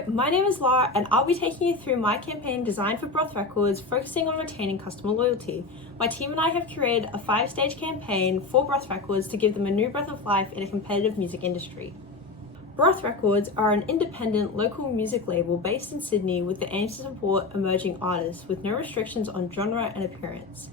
Hello, my name is Laura and I'll be taking you through my campaign designed for Broth Records, focusing on retaining customer loyalty. My team and I have created a 5-stage campaign for Broth Records to give them a new breath of life in a competitive music industry. Broth Records are an independent local music label based in Sydney with the aim to support emerging artists with no restrictions on genre and appearance.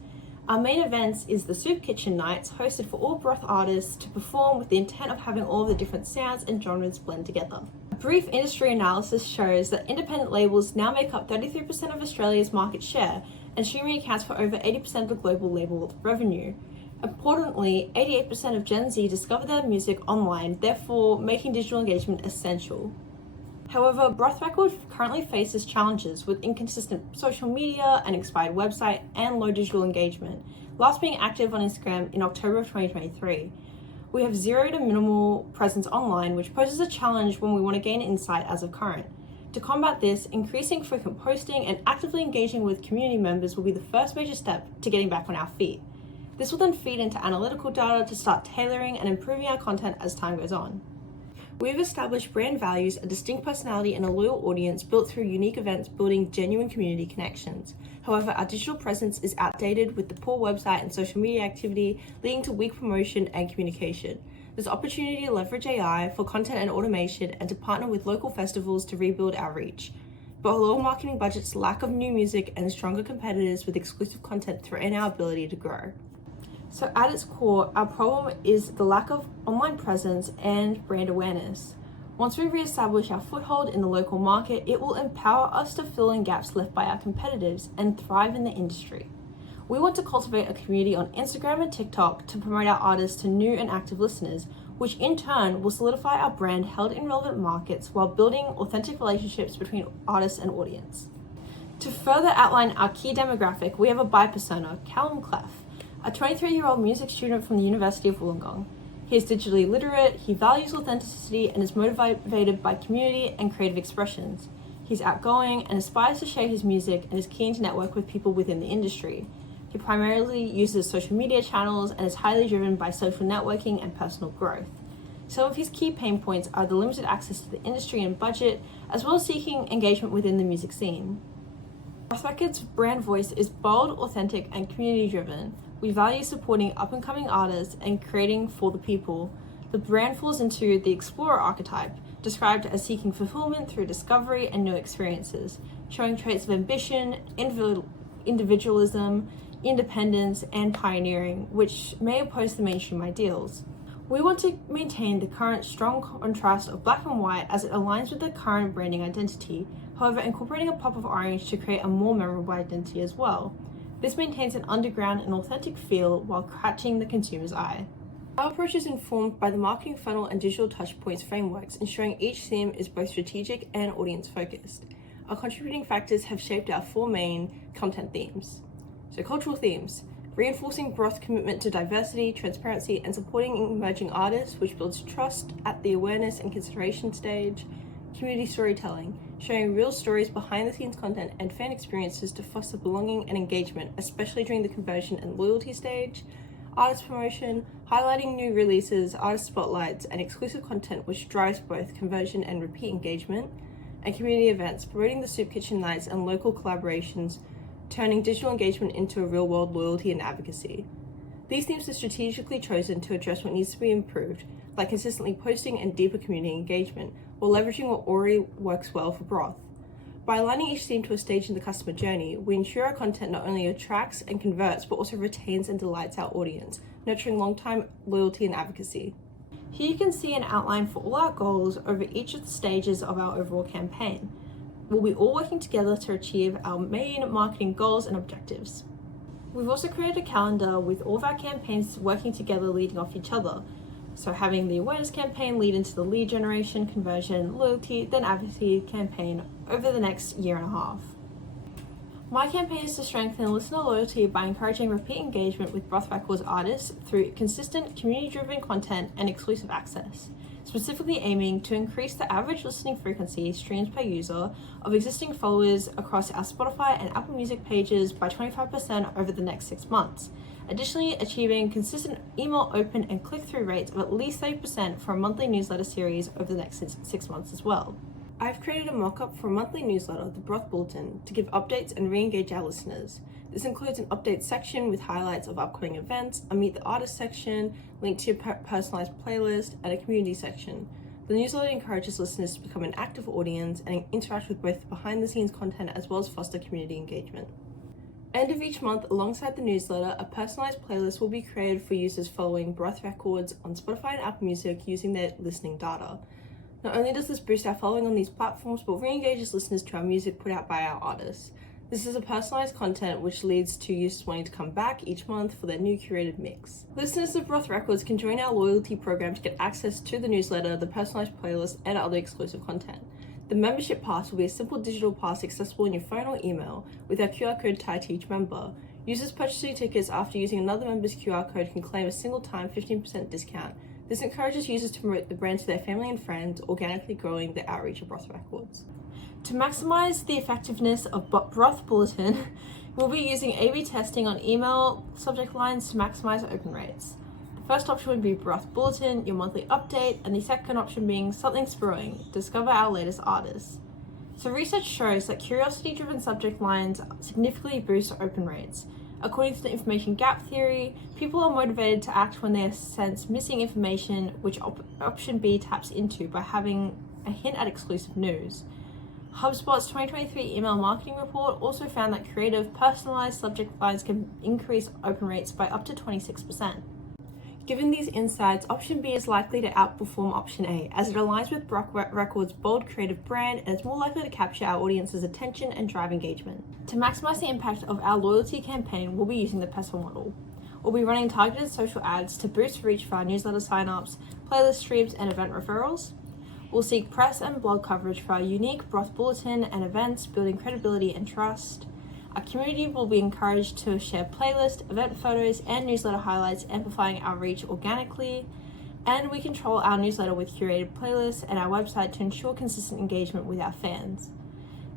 Our main events is the Soup Kitchen Nights, hosted for all Broth artists to perform with the intent of having all of the different sounds and genres blend together. A brief industry analysis shows that independent labels now make up 33% of Australia's market share, and streaming accounts for over 80% of the global label revenue. Importantly, 88% of Gen Z discover their music online, therefore making digital engagement essential. However, Broth Records currently faces challenges with inconsistent social media, an expired website, and low digital engagement, last being active on Instagram in October of 2023. We have zero to minimal presence online, which poses a challenge when we want to gain insight as of current. To combat this, increasing frequent posting and actively engaging with community members will be the first major step to getting back on our feet. This will then feed into analytical data to start tailoring and improving our content as time goes on. We have established brand values, a distinct personality, and a loyal audience built through unique events building genuine community connections. However, our digital presence is outdated with the poor website and social media activity leading to weak promotion and communication. There's opportunity to leverage AI for content and automation and to partner with local festivals to rebuild our reach. But lower marketing budgets, lack of new music, and stronger competitors with exclusive content threaten our ability to grow. So at its core, our problem is the lack of online presence and brand awareness. Once we re-establish our foothold in the local market, it will empower us to fill in gaps left by our competitors and thrive in the industry. We want to cultivate a community on Instagram and TikTok to promote our artists to new and active listeners, which in turn will solidify our brand held in relevant markets while building authentic relationships between artists and audience. To further outline our key demographic, we have a buyer persona, Callum Clef, a 23-year-old music student from the University of Wollongong. He is digitally literate, he values authenticity and is motivated by community and creative expressions. He's outgoing and aspires to share his music and is keen to network with people within the industry. He primarily uses social media channels and is highly driven by social networking and personal growth. Some of his key pain points are the limited access to the industry and budget, as well as seeking engagement within the music scene. Broth Records' brand voice is bold, authentic, and community-driven. We value supporting up-and-coming artists and creating for the people. The brand falls into the explorer archetype, described as seeking fulfillment through discovery and new experiences, showing traits of ambition, individualism, independence, and pioneering, which may oppose the mainstream ideals. We want to maintain the current strong contrast of black and white as it aligns with the current branding identity, however incorporating a pop of orange to create a more memorable identity as well. This maintains an underground and authentic feel while catching the consumer's eye. Our approach is informed by the marketing funnel and digital touchpoints frameworks, ensuring each theme is both strategic and audience-focused. Our contributing factors have shaped our 4 main content themes. So cultural themes, reinforcing Broth's commitment to diversity, transparency, and supporting emerging artists, which builds trust at the awareness and consideration stage. Community storytelling, sharing real stories, behind-the-scenes content, and fan experiences to foster belonging and engagement, especially during the conversion and loyalty stage. Artist promotion, highlighting new releases, artist spotlights, and exclusive content which drives both conversion and repeat engagement. And community events, promoting the Soup Kitchen Nights and local collaborations, turning digital engagement into a real-world loyalty and advocacy. These themes are strategically chosen to address what needs to be improved, like consistently posting and deeper community engagement, while leveraging what already works well for Broth. By aligning each theme to a stage in the customer journey, we ensure our content not only attracts and converts, but also retains and delights our audience, nurturing long-time loyalty and advocacy. Here you can see an outline for all our goals over each of the stages of our overall campaign. We'll be all working together to achieve our main marketing goals and objectives. We've also created a calendar with all of our campaigns working together, leading off each other. So having the awareness campaign lead into the lead generation, conversion, loyalty, then advocacy campaign over the next year and a half. My campaign is to strengthen listener loyalty by encouraging repeat engagement with Broth Records artists through consistent community-driven content and exclusive access, specifically aiming to increase the average listening frequency, streams per user, of existing followers across our Spotify and Apple Music pages by 25% over the next 6 months. Additionally, achieving consistent email open and click-through rates of at least 30% for a monthly newsletter series over the next 6 months as well. I've created a mock-up for a monthly newsletter, the Broth Bulletin, to give updates and re-engage our listeners. This includes an updates section with highlights of upcoming events, a Meet the Artist section, link to your personalized playlist, and a community section. The newsletter encourages listeners to become an active audience and interact with both behind-the-scenes content as well as foster community engagement. End of each month, alongside the newsletter, a personalized playlist will be created for users following Broth Records on Spotify and Apple Music using their listening data. Not only does this boost our following on these platforms, but re-engages listeners to our music put out by our artists. This is a personalized content which leads to users wanting to come back each month for their new curated mix. Listeners of Broth Records can join our loyalty program to get access to the newsletter, the personalized playlist, and other exclusive content. The membership pass will be a simple digital pass accessible in your phone or email with our QR code tied to each member. Users purchasing tickets after using another member's QR code can claim a single-time 15% discount. This encourages users to promote the brand to their family and friends, organically growing the outreach of Broth Records. To maximize the effectiveness of Broth Bulletin, we'll be using A/B testing on email subject lines to maximize open rates. The first option would be Broth Bulletin, your monthly update, and the second option being Something's Brewing, discover our latest artists. So research shows that curiosity-driven subject lines significantly boost open rates. According to the information gap theory, people are motivated to act when they sense missing information, which option B taps into by having a hint at exclusive news. HubSpot's 2023 email marketing report also found that creative, personalized subject lines can increase open rates by up to 26%. Given these insights, option B is likely to outperform option A, as it aligns with Broth Records' bold creative brand and is more likely to capture our audience's attention and drive engagement. To maximize the impact of our loyalty campaign, we'll be using the pestle model. We'll be running targeted social ads to boost reach for our newsletter signups, playlist streams, and event referrals. We'll seek press and blog coverage for our unique Broth Bulletin and events, building credibility and trust. Our community will be encouraged to share playlist, event photos, and newsletter highlights, amplifying our reach organically. And we control our newsletter with curated playlists and our website to ensure consistent engagement with our fans.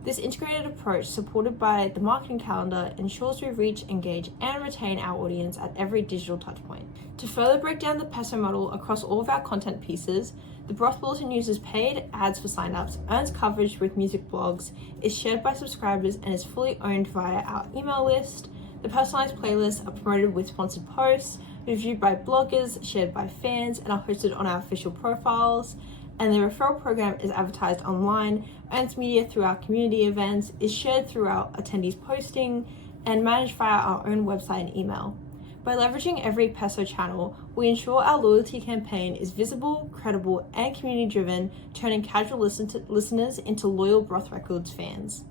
This integrated approach, supported by the marketing calendar, ensures we reach, engage, and retain our audience at every digital touchpoint. To further break down the PESO model across all of our content pieces, the Broth Bulletin uses paid ads for signups, earns coverage with music blogs, is shared by subscribers, and is fully owned via our email list. The personalized playlists are promoted with sponsored posts, reviewed by bloggers, shared by fans, and are hosted on our official profiles. And the referral program is advertised online, earns media through our community events, is shared through our attendees posting, and managed via our own website and email. By leveraging every PESO channel, we ensure our loyalty campaign is visible, credible, and community-driven, turning casual listeners into loyal Broth Records fans.